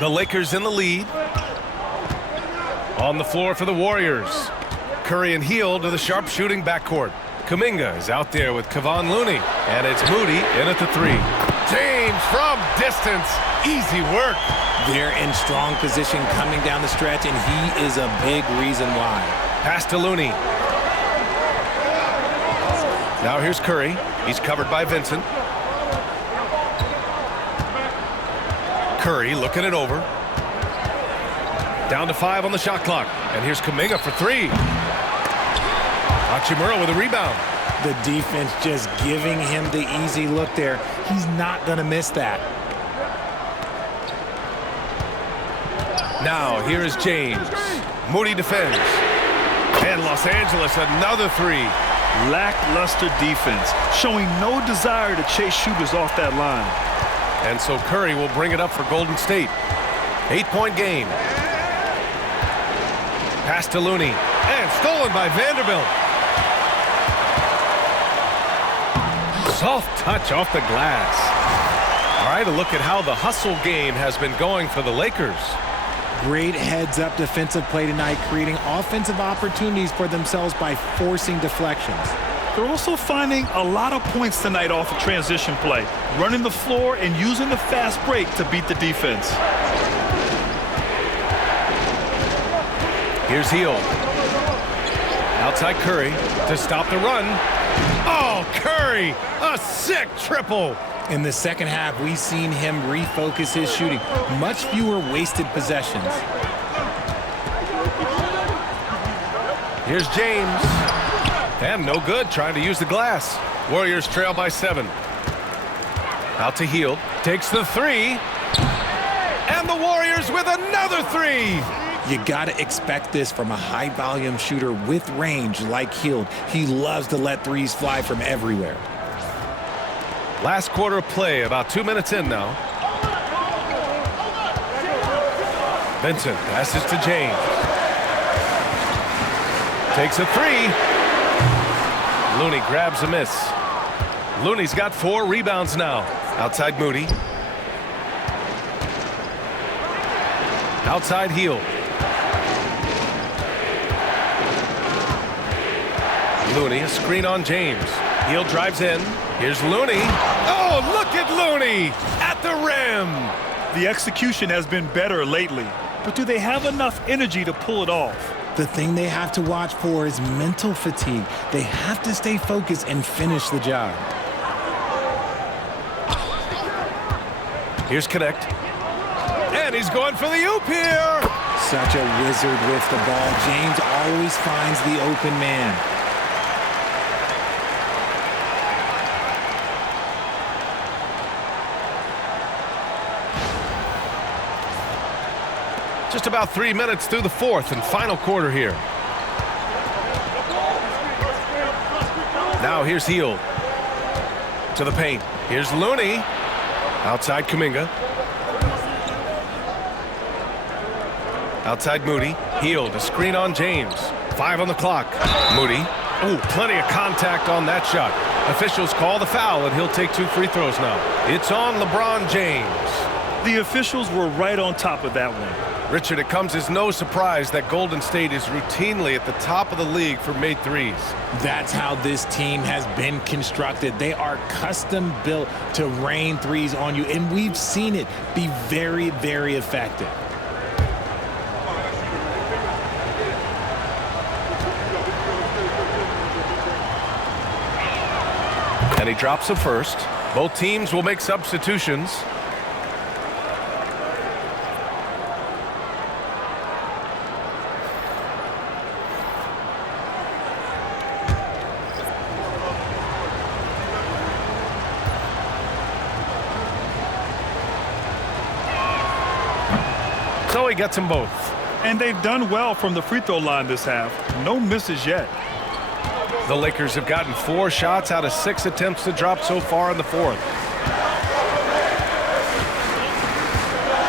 The Lakers in the lead. On the floor for the Warriors. Curry and Hield to the sharpshooting backcourt. Kuminga is out there with Kevon Looney. And it's Moody in at the three. James from distance. Easy work. They're in strong position coming down the stretch, and he is a big reason why. Pass to Looney. Now here's Curry. He's covered by Vincent. Curry looking it over. Down to 5 on the shot clock. And here's Kuminga for 3. Hachimura with a rebound. The defense just giving him the easy look there. He's not going to miss that. Now here is James. Moody defends. And Los Angeles another 3. Lackluster defense, showing no desire to chase shooters off that line. And so Curry will bring it up for Golden State. 8-point game. Pass to Looney. And stolen by Vanderbilt. Soft touch off the glass. All right, a look at how the hustle game has been going for the Lakers. Great heads-up defensive play tonight, creating offensive opportunities for themselves by forcing deflections. They're also finding a lot of points tonight off of transition play, running the floor and using the fast break to beat the defense. Here's Hield. Outside Curry to stop the run. Oh, Curry, a sick triple. In the second half, we've seen him refocus his shooting. Much fewer wasted possessions. Here's James. And no good, trying to use the glass. Warriors trail by 7. Out to Hield. Takes the 3. And the Warriors with another 3. You got to expect this from a high-volume shooter with range like Hield. He loves to let threes fly from everywhere. Last quarter of play, about 2 minutes in now. Vincent passes to James. Takes a 3. Looney grabs a miss. Looney's got 4 rebounds now. Outside Moody. Outside Hield. Looney, a screen on James. Hield drives in. Here's Looney. Oh, look at Looney at the rim. The execution has been better lately, but do they have enough energy to pull it off? The thing they have to watch for is mental fatigue. They have to stay focused and finish the job. Here's Connect. And he's going for the oop here. Such a wizard with the ball. James always finds the open man. Just about 3 minutes through the fourth and final quarter here. Now here's Hield. To the paint. Here's Looney. Outside Kuminga. Outside Moody. Hield, a screen on James. 5 on the clock. Moody. Oh, plenty of contact on that shot. Officials call the foul, and he'll take 2 free throws now. It's on LeBron James. The officials were right on top of that one. Richard, it comes as no surprise that Golden State is routinely at the top of the league for made threes. That's how this team has been constructed. They are custom built to rain threes on you, and we've seen it be very, very effective. And he drops a first. Both teams will make substitutions. So he gets them both. And they've done well from the free throw line this half. No misses yet. The Lakers have gotten 4 shots out of 6 attempts to drop so far in the fourth.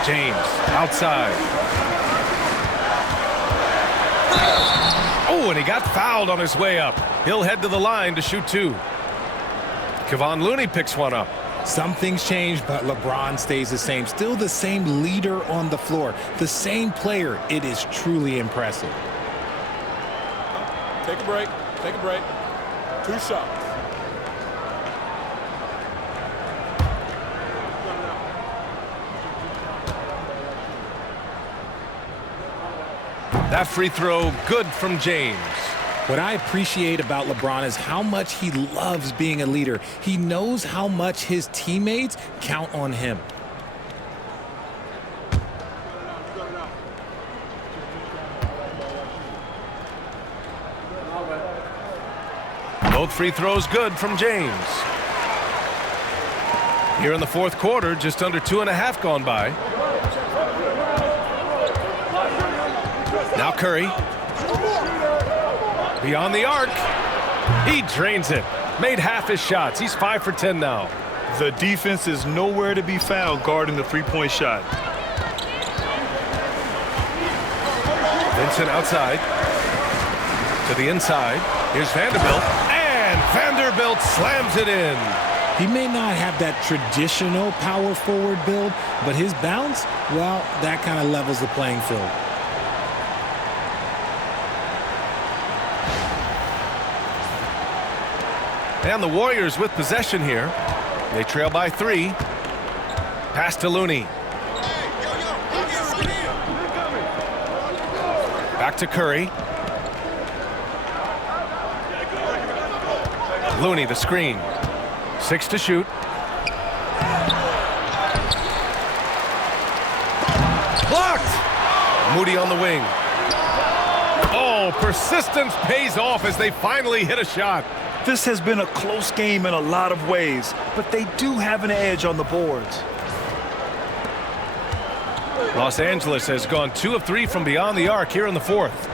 James outside. Oh, and he got fouled on his way up. He'll head to the line to shoot 2. Kevon Looney picks one up. Some things change, but LeBron stays the same. Still the same leader on the floor, the same player. It is truly impressive. Take a break. Take a break. 2 shots. That free throw, good from James. What I appreciate about LeBron is how much he loves being a leader. He knows how much his teammates count on him. Both free throws good from James. Here in the fourth quarter, just under 2.5 gone by. Now Curry. Beyond the arc. He drains it. Made half his shots. He's 5 for 10 now. The defense is nowhere to be found guarding the three-point shot. Vincent outside. To the inside. Here's Vanderbilt. And Vanderbilt slams it in. He may not have that traditional power forward build, but his bounce, well, that kind of levels the playing field. And the Warriors with possession here. They trail by 3. Pass to Looney. Back to Curry. Looney the screen. 6 to shoot. Blocked! Moody on the wing. Oh, persistence pays off as they finally hit a shot. This has been a close game in a lot of ways, but they do have an edge on the boards. Los Angeles has gone 2 of 3 from beyond the arc here in the fourth.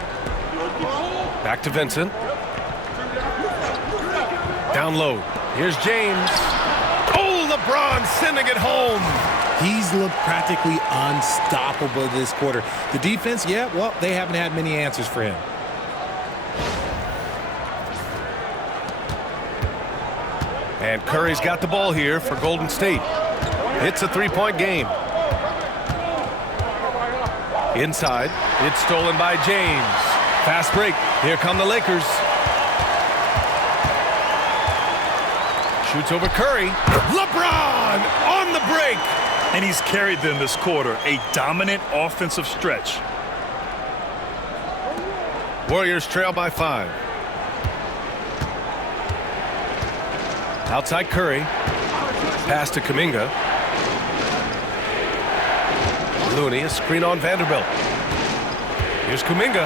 Back to Vincent. Down low. Here's James. Oh, LeBron sending it home. He's looked practically unstoppable this quarter. The defense, yeah, well, they haven't had many answers for him. And Curry's got the ball here for Golden State. It's a 3-point game. Inside, it's stolen by James. Fast break. Here come the Lakers. Shoots over Curry. LeBron on the break. And he's carried them this quarter. A dominant offensive stretch. Warriors trail by 5. Outside Curry. Pass to Kuminga. Looney, a screen on Vanderbilt. Here's Kuminga.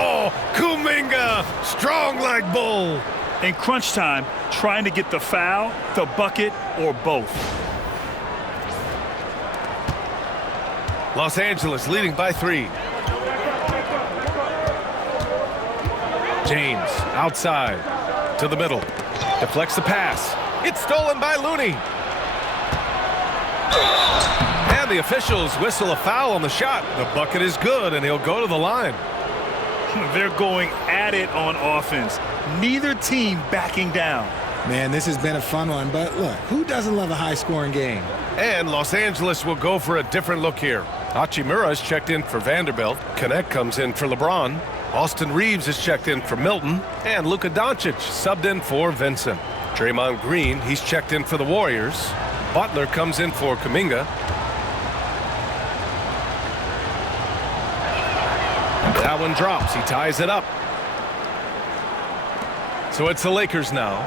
Oh, Kuminga, strong like bull. In crunch time, trying to get the foul, the bucket, or both. Los Angeles leading by 3. James outside to the middle. Deflects the pass. It's stolen by Looney. And the officials whistle a foul on the shot. The bucket is good, and he'll go to the line. They're going at it on offense. Neither team backing down. Man, this has been a fun one, but look, who doesn't love a high-scoring game? And Los Angeles will go for a different look here. Hachimura is checked in for Vanderbilt. Connect comes in for LeBron. Austin Reeves is checked in for Milton. And Luka Doncic subbed in for Vincent. Draymond Green, he's checked in for the Warriors. Butler comes in for Kuminga. That one drops. He ties it up. So it's the Lakers now.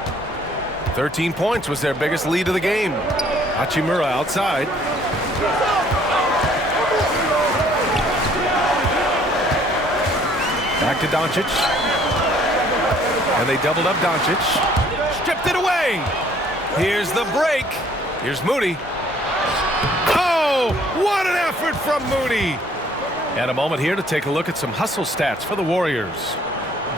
13 points was their biggest lead of the game. Hachimura outside. Back to Doncic. And they doubled up Doncic. Stripped it away. Here's the break. Here's Moody. Oh, what an effort from Moody. And a moment here to take a look at some hustle stats for the Warriors.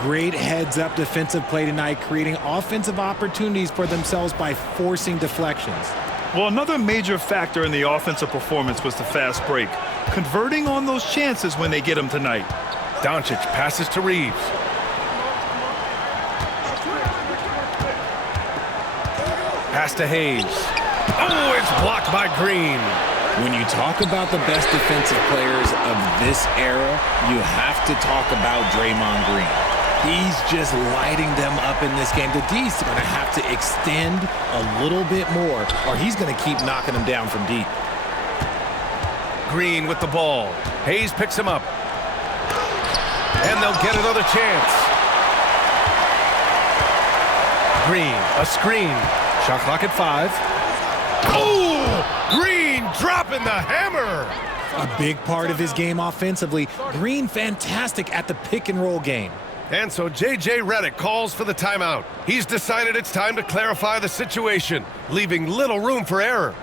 Great heads-up defensive play tonight, creating offensive opportunities for themselves by forcing deflections. Well, another major factor in the offensive performance was the fast break. Converting on those chances when they get them tonight. Doncic passes to Reeves. Pass to Hayes. Oh, it's blocked by Green. When you talk about the best defensive players of this era, you have to talk about Draymond Green. He's just lighting them up in this game. The D's going to have to extend a little bit more, or he's going to keep knocking them down from deep. Green with the ball. Hayes picks him up. And they'll get another chance. Green, a screen. Shot clock at 5. Oh! Green dropping the hammer. A big part of his game offensively. Green fantastic at the pick and roll game. And so J.J. Redick calls for the timeout. He's decided it's time to clarify the situation, leaving little room for error.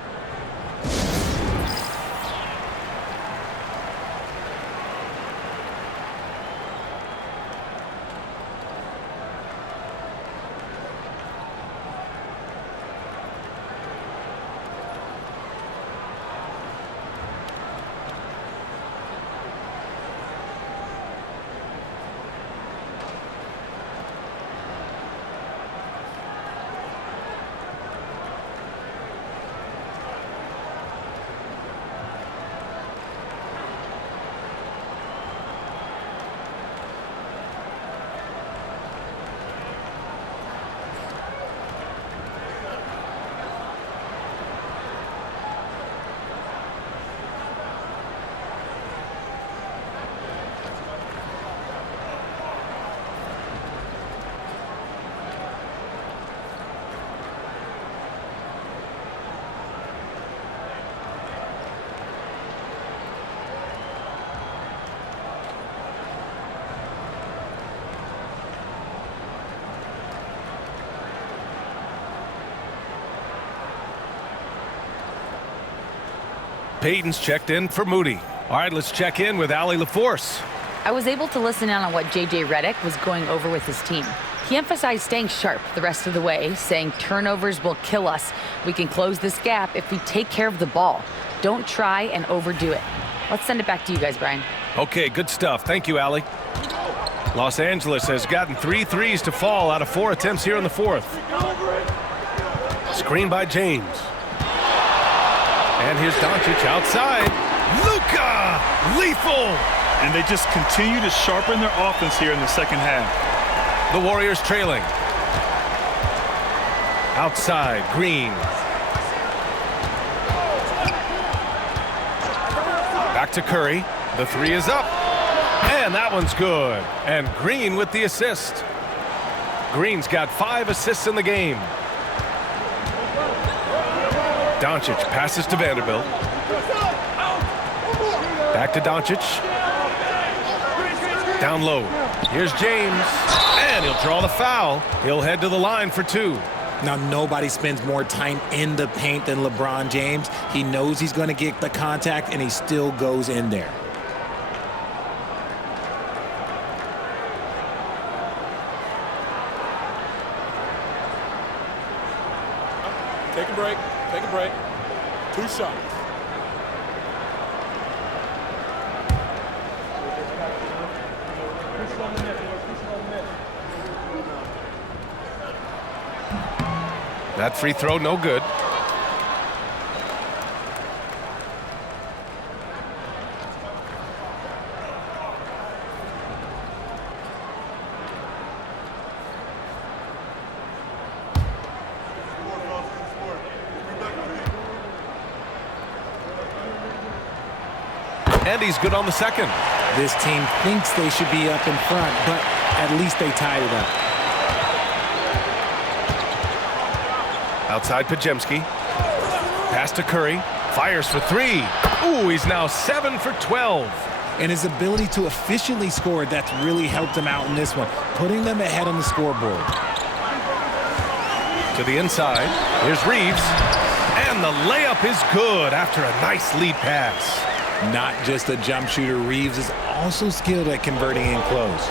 Payton's checked in for Moody. All right, let's check in with Allie LaForce. I was able to listen in on what J.J. Redick was going over with his team. He emphasized staying sharp the rest of the way, saying turnovers will kill us. We can close this gap if we take care of the ball. Don't try and overdo it. Let's send it back to you guys, Brian. Okay, good stuff. Thank you, Allie. Los Angeles has gotten 3 threes to fall out of 4 attempts here in the 4th. Screen by James. And here's Doncic outside. Luka! Lethal! And they just continue to sharpen their offense here in the second half. The Warriors trailing. Outside, Green. Back to Curry. The 3 is up. And that one's good. And Green with the assist. Green's got 5 assists in the game. Doncic passes to Vanderbilt. Back to Doncic. Down low. Here's James. And he'll draw the foul. He'll head to the line for 2. Now, nobody spends more time in the paint than LeBron James. He knows he's going to get the contact, and he still goes in there. Take a break. Take a break. 2 shots. That free throw, no good. And he's good on the second. This team thinks they should be up in front, but at least they tied it up. Outside Pajemski. Pass to Curry. Fires for 3. Ooh, he's now 7 for 12. And his ability to efficiently score, that's really helped him out in this one, putting them ahead on the scoreboard. To the inside. Here's Reeves. And the layup is good after a nice lead pass. Not just a jump shooter, Reeves is also skilled at converting in close.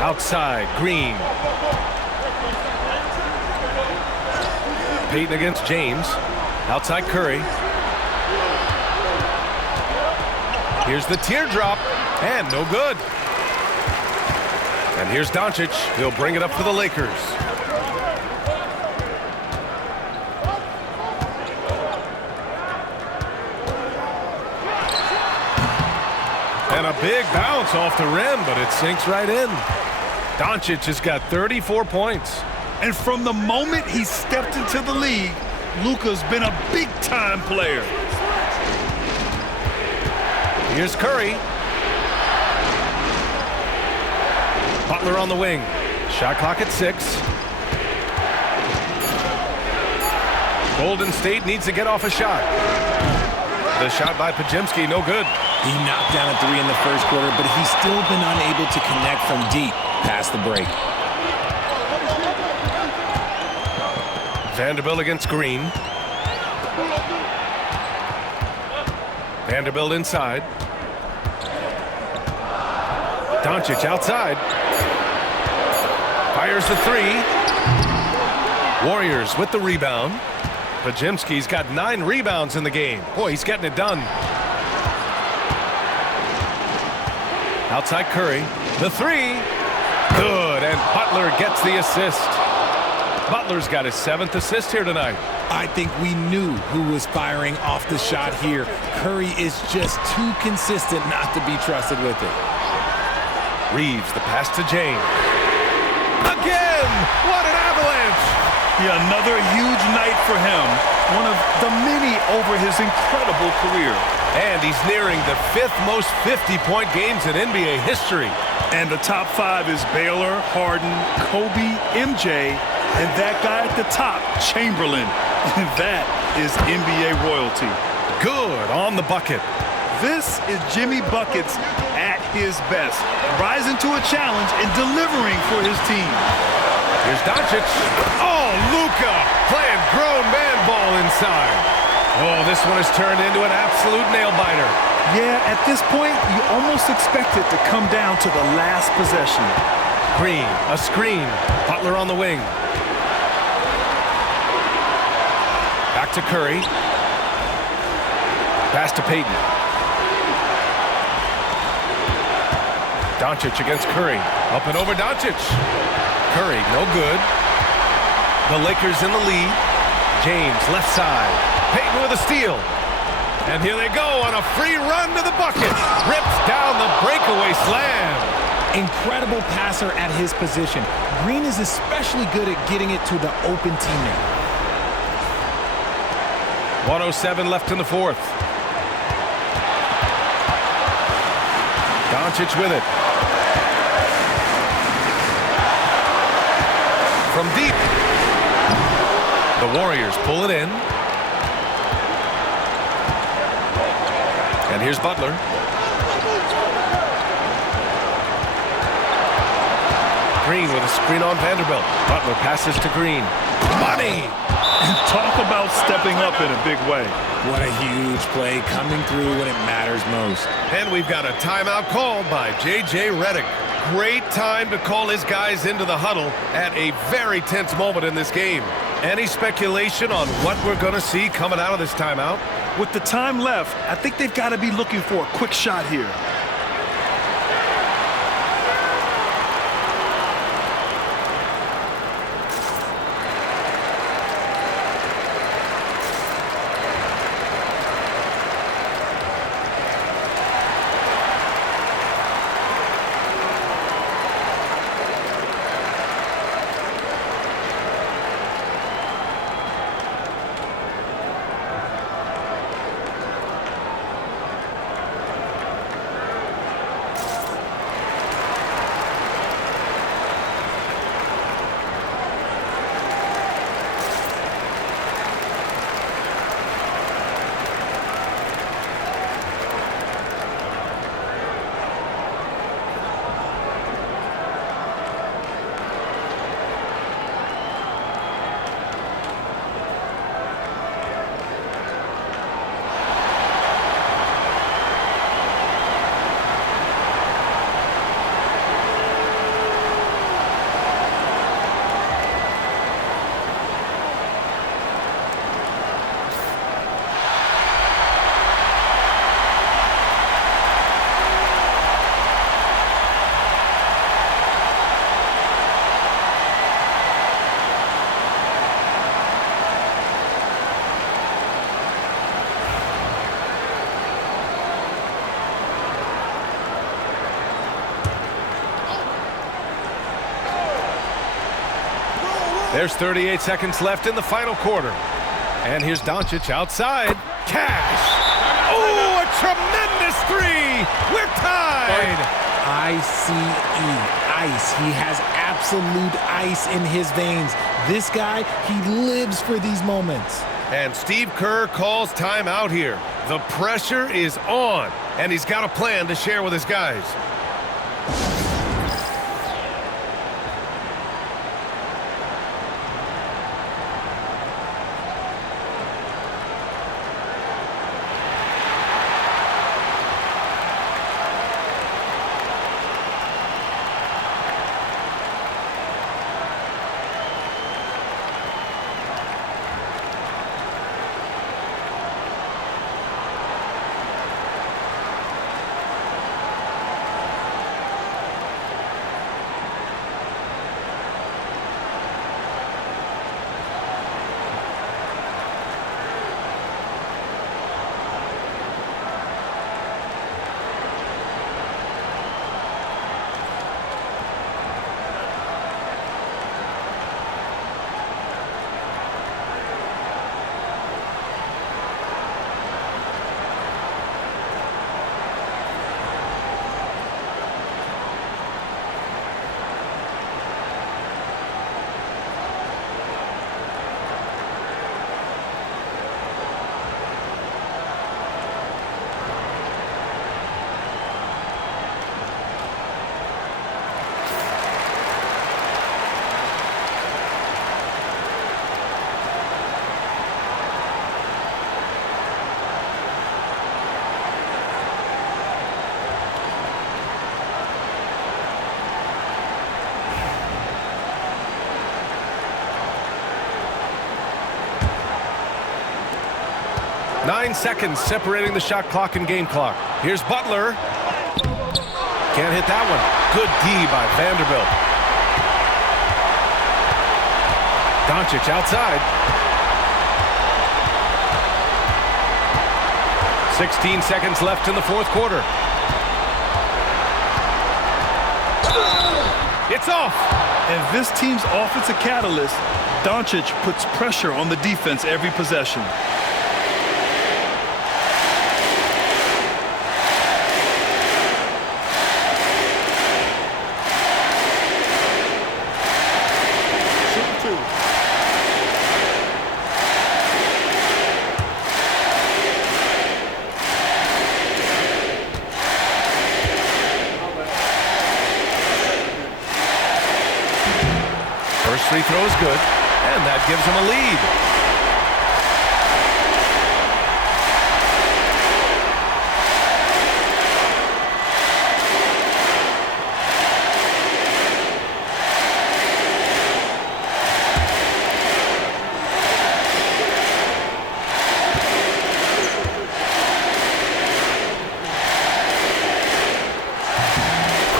Outside, Green. Payton against James. Outside Curry. Here's the teardrop. And no good. And here's Doncic. He'll bring it up for the Lakers. big bounce off the rim, but it sinks right in. Doncic has got 34 points. And from the moment he stepped into the league, Luka's been a big-time player. Here's Curry. Butler on the wing. Shot clock at 6. Golden State needs to get off a shot. The shot by Podziemski, no good. He knocked down a 3 in the first quarter, but he's still been unable to connect from deep past the break. Vanderbilt against Green. Vanderbilt inside. Doncic outside. Fires the 3. Warriors with the rebound. Podziemski's got 9 rebounds in the game. Boy, he's getting it done. Outside Curry. The 3. Good, and Butler gets the assist. Butler's got his 7th assist here tonight. I think we knew who was firing off the shot here. Curry is just too consistent not to be trusted with it. Reeves, the pass to James. Again! What an avalanche! Yeah, another huge night for him. One of the many over his incredible career. And he's nearing the 5th most 50-point games in NBA history. And the top 5 is Baylor, Harden, Kobe, MJ, and that guy at the top, Chamberlain. And that is NBA royalty. Good on the bucket. This is Jimmy Buckets at his best, rising to a challenge and delivering for his team. Here's Doncic. Oh, Luka playing grown man ball inside. Oh, this one has turned into an absolute nail-biter. Yeah, at this point, you almost expect it to come down to the last possession. Green, a screen. Butler on the wing. Back to Curry. Pass to Payton. Doncic against Curry. Up and over Doncic. Curry, no good. The Lakers in the lead. James, left side. Payton with a steal. And here they go on a free run to the bucket. Rips down the breakaway slam. Incredible passer at his position. Green is especially good at getting it to the open teammate. 1:07 left in the 4th. Doncic with it. From deep. The Warriors pull it in. And here's Butler. Green with a screen on Vanderbilt. Butler passes to Green. Money! And talk about stepping up in a big way. What a huge play coming through when it matters most. And we've got a timeout called by J.J. Redick. Great time to call his guys into the huddle at a very tense moment in this game. Any speculation on what we're going to see coming out of this timeout? With the time left, I think they've got to be looking for a quick shot here. There's 38 seconds left in the final quarter. And here's Doncic outside. Cash. Oh, a tremendous three. We're tied. ICE, ice. He has absolute ice in his veins. This guy, he lives for these moments. And Steve Kerr calls timeout here. The pressure is on, and he's got a plan to share with his guys. Nine seconds separating the shot clock and game clock. Here's Butler. Can't hit that one. Good D by Vanderbilt. Doncic outside. 16 seconds left in the fourth quarter. It's off. And this team's offensive catalyst, Doncic puts pressure on the defense every possession. First free throw is good, and that gives him a lead.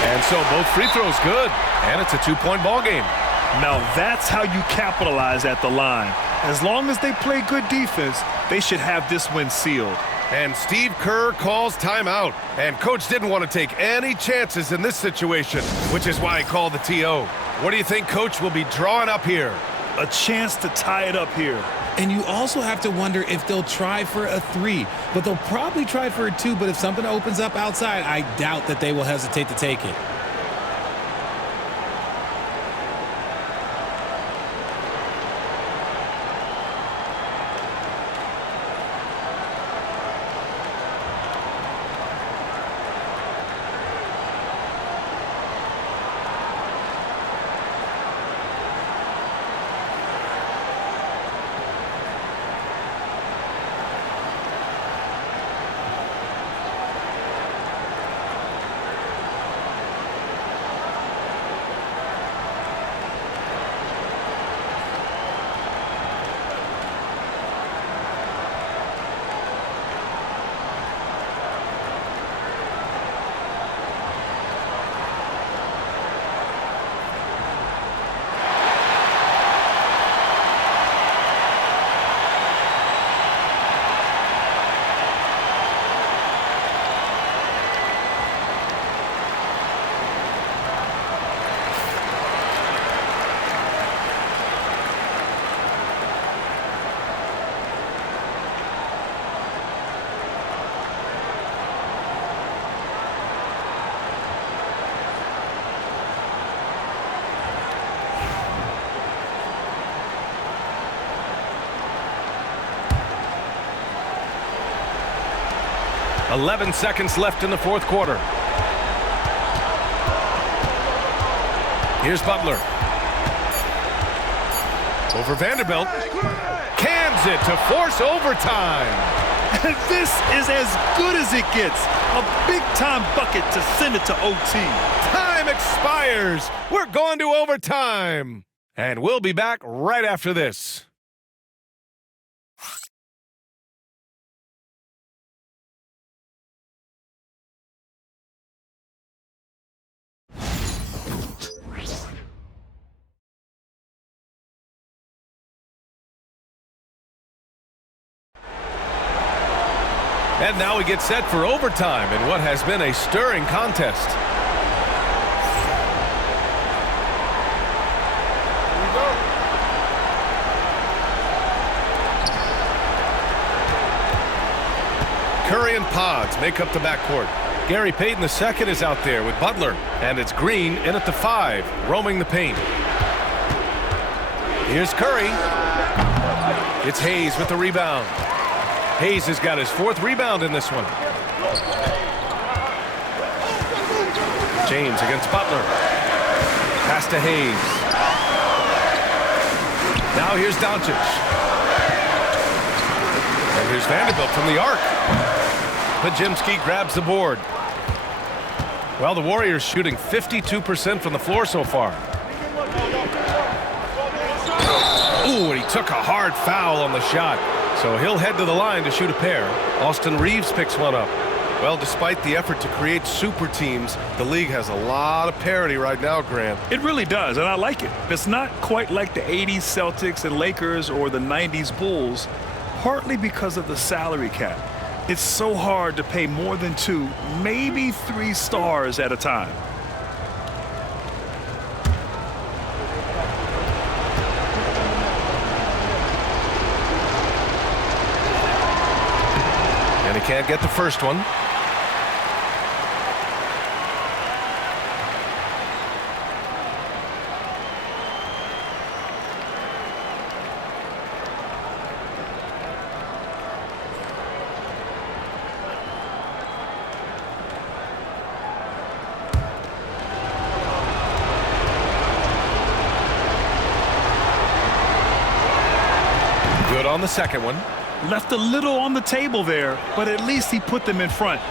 And so both free throws good, and it's a two-point ball game. Now that's how you capitalize at the line. As long as they play good defense, they should have this win sealed. And Steve Kerr calls timeout. And Coach didn't want to take any chances in this situation, which is why he called the TO. What do you think Coach will be drawing up here? A chance to tie it up here. And you also have to wonder if they'll try for a three, but they'll probably try for a two. But if something opens up outside, I doubt that they will hesitate to take it. 11 seconds left in the fourth quarter. Here's Butler. Over Vanderbilt. Cans it to force overtime. This is as good as it gets. A big-time bucket to send it to OT. Time expires. We're going to overtime. And we'll be back right after this. And now we get set for overtime in what has been a stirring contest. Curry and Pods make up the backcourt. Gary Payton II is out there with Butler, and it's Green in at the 5, roaming the paint. Here's Curry. It's Hayes with the rebound. Hayes has got his 4th rebound in this one. James against Butler. Pass to Hayes. Now here's Doncic. And here's Vanderbilt from the arc. Pajemski grabs the board. Well, the Warriors shooting 52% from the floor so far. Ooh, and he took a hard foul on the shot. So he'll head to the line to shoot a pair. Austin Reeves picks one up. Well, despite the effort to create super teams, the league has a lot of parity right now, Grant. It really does, and I like it. It's not quite like the 80s Celtics and Lakers or the 90s Bulls, partly because of the salary cap. It's so hard to pay more than 2, maybe 3 stars at a time. And he can't get the first one. Good on the second one. Left a little on the table there, but at least he put them in front.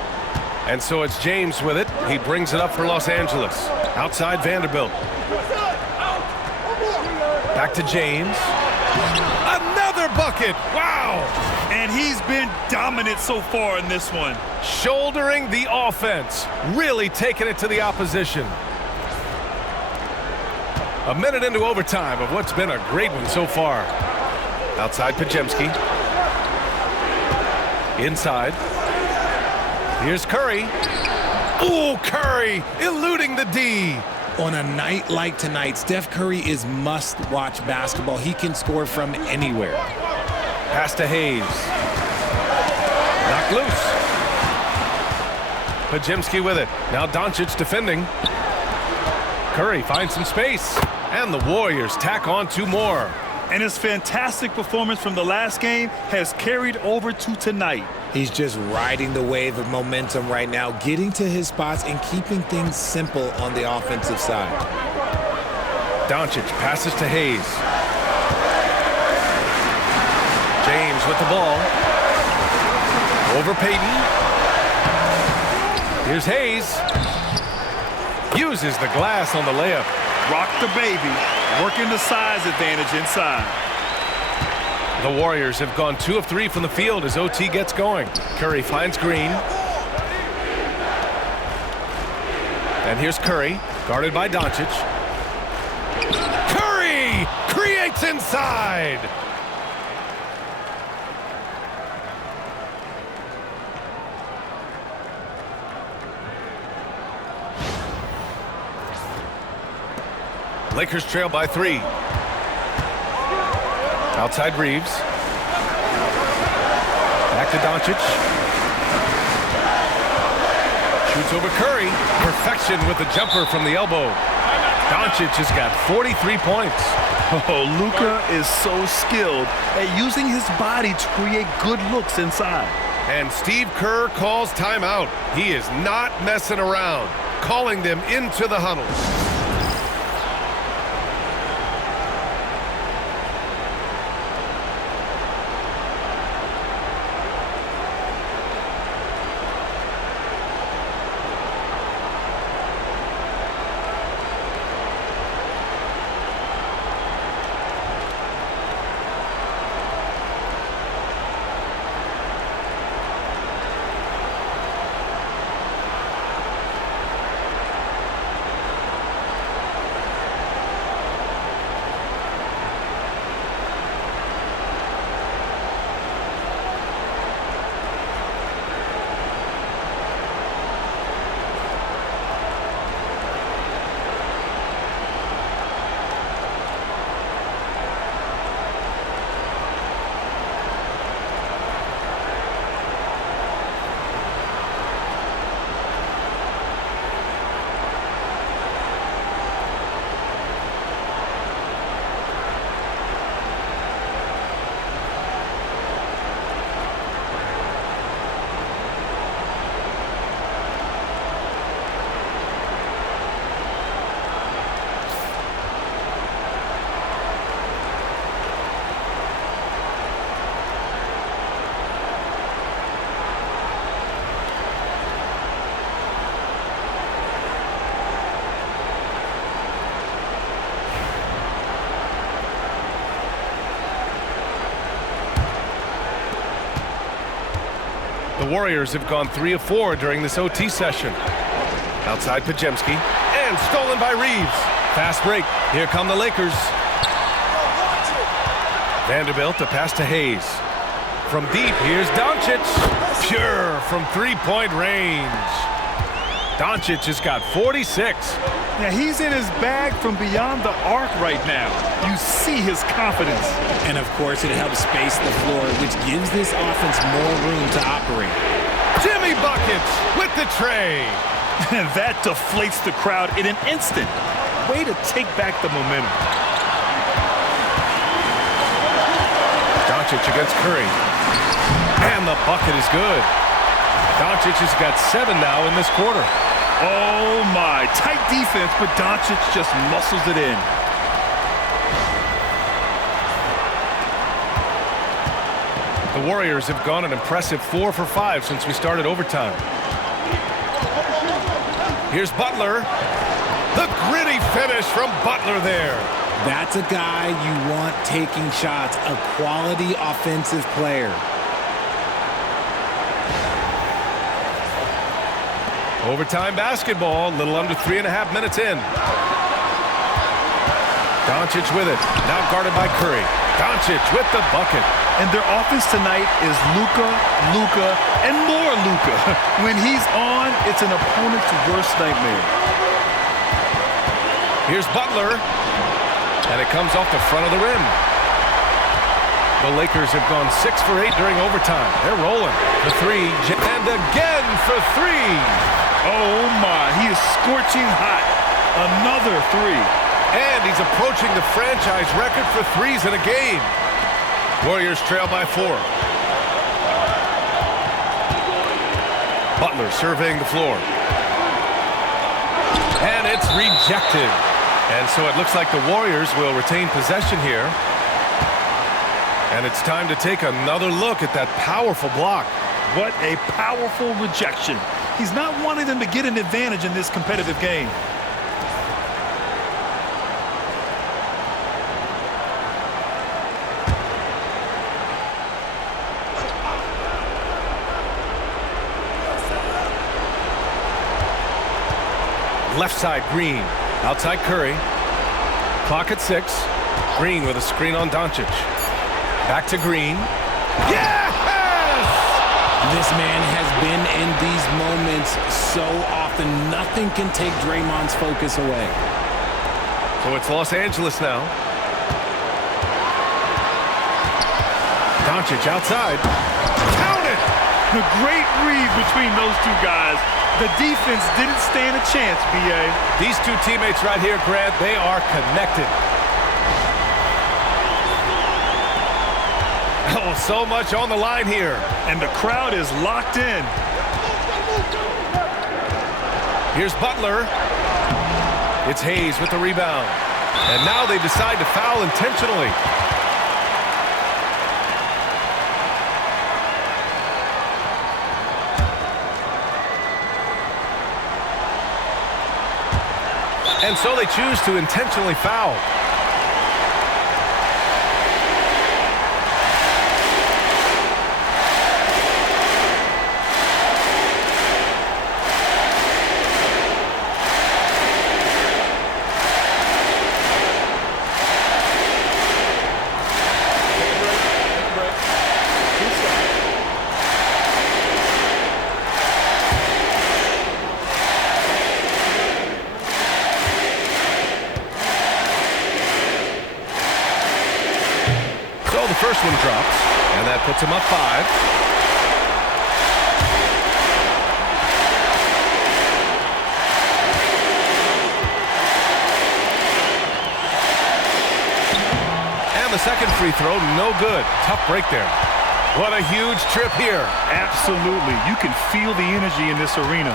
And so it's James with it. He brings it up for Los Angeles. Outside Vanderbilt. Back to James. Another bucket! Wow! And he's been dominant so far in this one. Shouldering the offense. Really taking it to the opposition. A minute into overtime of what's been a great one so far. Outside Pajemski. Inside. Here's Curry. Ooh, Curry eluding the D. On a night like tonight, Steph Curry is must-watch basketball. He can score from anywhere. Pass to Hayes. Knocked loose. Pajemski with it. Now Doncic defending. Curry finds some space. And the Warriors tack on 2 more. And his fantastic performance from the last game has carried over to tonight. He's just riding the wave of momentum right now, getting to his spots and keeping things simple on the offensive side. Doncic passes to Hayes. James with the ball. Over Payton. Here's Hayes. Uses the glass on the layup. Rock the baby, working the size advantage inside. The Warriors have gone 2 of 3 from the field as OT gets going. Curry finds Green. And here's Curry, guarded by Doncic. Curry creates inside. Lakers trail by 3. Outside Reeves. Back to Doncic. Shoots over Curry. Perfection with the jumper from the elbow. Doncic has got 43 points. Oh, Luka is so skilled at using his body to create good looks inside. And Steve Kerr calls timeout. He is not messing around, calling them into the huddle. The Warriors have gone 3 of 4 during this OT session. Outside Pajemski, and stolen by Reeves. Fast break. Here come the Lakers. Vanderbilt, a pass to Hayes. From deep, here's Doncic. Pure from three-point range. Doncic has got 46. Now, he's in his bag from beyond the arc right now. You see his confidence. And, of course, it helps space the floor, which gives this offense more room to operate. Jimmy Buckets with the tray. And that deflates the crowd in an instant. Way to take back the momentum. Doncic against Curry. And the bucket is good. Doncic has got 7 now in this quarter. Oh, my. Tight defense, but Doncic just muscles it in. The Warriors have gone an impressive 4 for 5 since we started overtime. Here's Butler. The gritty finish from Butler there. That's a guy you want taking shots, a quality offensive player. Overtime basketball, a little under 3.5 minutes in. Doncic with it, now guarded by Curry. Doncic with the bucket. And their offense tonight is Luka, and more Luka. When he's on, it's an opponent's worst nightmare. Here's Butler, and it comes off the front of the rim. The Lakers have gone 6 for 8 during overtime. They're rolling. The three, and again for 3. Oh, my. He is scorching hot. Another 3. And he's approaching the franchise record for threes in a game. Warriors trail by 4. Butler surveying the floor. And it's rejected. And so it looks like the Warriors will retain possession here. And it's time to take another look at that powerful block. What a powerful rejection. He's not wanting them to get an advantage in this competitive game. Left side, Green. Outside Curry. Clock at 6. Green with a screen on Doncic. Back to Green. Yes! This man has been in these moments so often. Nothing can take Draymond's focus away. So it's Los Angeles now. Doncic outside. Count it! The great read between those two guys. The defense didn't stand a chance, B.A. These two teammates right here, Grant, they are connected. Oh, so much on the line here. And the crowd is locked in. Here's Butler. It's Hayes with the rebound. And now they decide to foul intentionally. And so they choose to intentionally foul. First one drops, and that puts him up 5. And the second free throw, no good. Tough break there. What a huge trip here. Absolutely. You can feel the energy in this arena.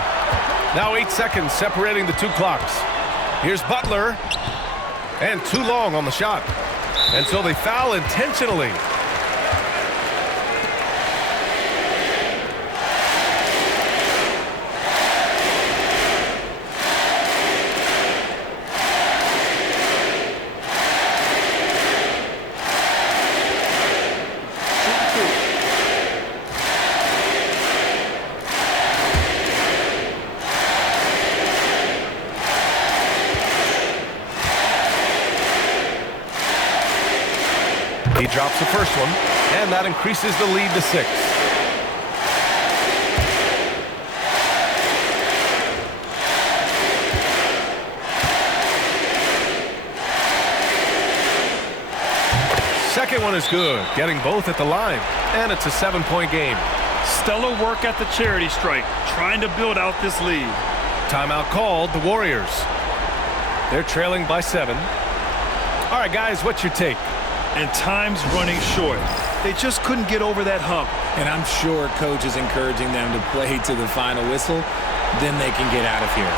Now 8 seconds separating the two clocks. Here's Butler, and too long on the shot. And so they foul intentionally. He drops the first one, and that increases the lead to 6. Second one is good, getting both at the line, and it's a 7-point game. Stellar work at the charity stripe, trying to build out this lead. Timeout called, the Warriors. They're trailing by 7. All right, guys, what's your take? And time's running short. They just couldn't get over that hump. And I'm sure coach is encouraging them to play to the final whistle. Then they can get out of here.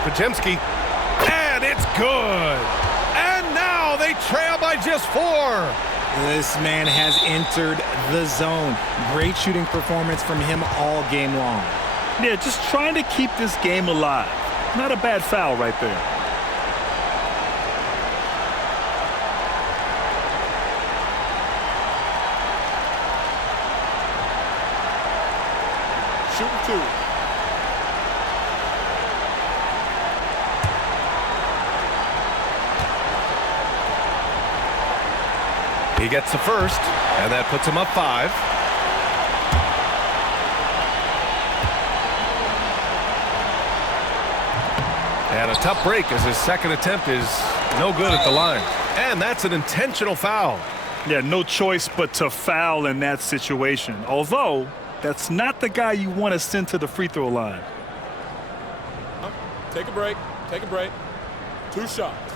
Potemski, and it's good. And now they trail by just 4. This man has entered the zone. Great shooting performance from him all game long. Yeah, just trying to keep this game alive. Not a bad foul right there. Shooting 2. He gets the first, and that puts him up 5. And a tough break as his second attempt is no good at the line. And that's an intentional foul. Yeah, no choice but to foul in that situation. Although, that's not the guy you want to send to the free throw line. Take a break. Take a break. 2 shots.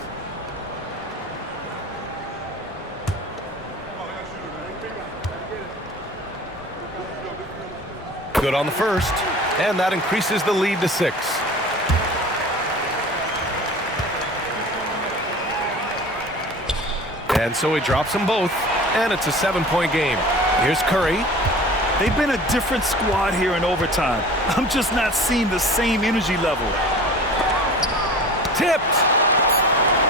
Good on the first, and that increases the lead to 6. And so he drops them both, and it's a 7-point game. Here's Curry. They've been a different squad here in overtime. I'm just not seeing the same energy level. Tipped.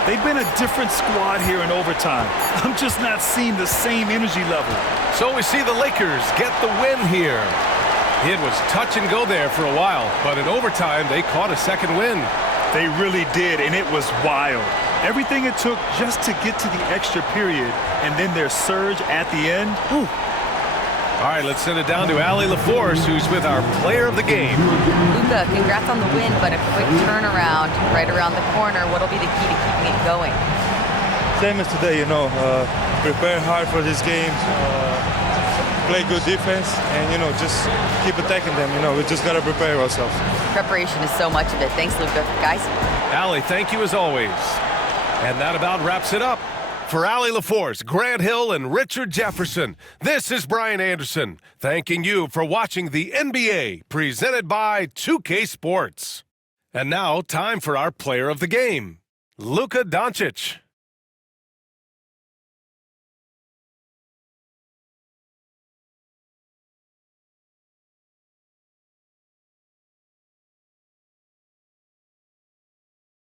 They've been a different squad here in overtime. I'm just not seeing the same energy level. So we see the Lakers get the win here. It was touch and go there for a while, but in overtime, they caught a second win. They really did, and it was wild. Everything it took just to get to the extra period, and then their surge at the end. Whew. All right, let's send it down to Allie LaForce, who's with our player of the game. Luka, congrats on the win, but a quick turnaround right around the corner. What'll be the key to keeping it going? Same as today, prepare hard for this game, play good defense, and, just keep attacking them. We just got to prepare ourselves. Preparation is so much of it. Thanks, Luka. Guys? Allie, thank you as always. And that about wraps it up. For Allie LaForce, Grant Hill, and Richard Jefferson, this is Brian Anderson, thanking you for watching the NBA, presented by 2K Sports. And now, time for our player of the game, Luka Doncic.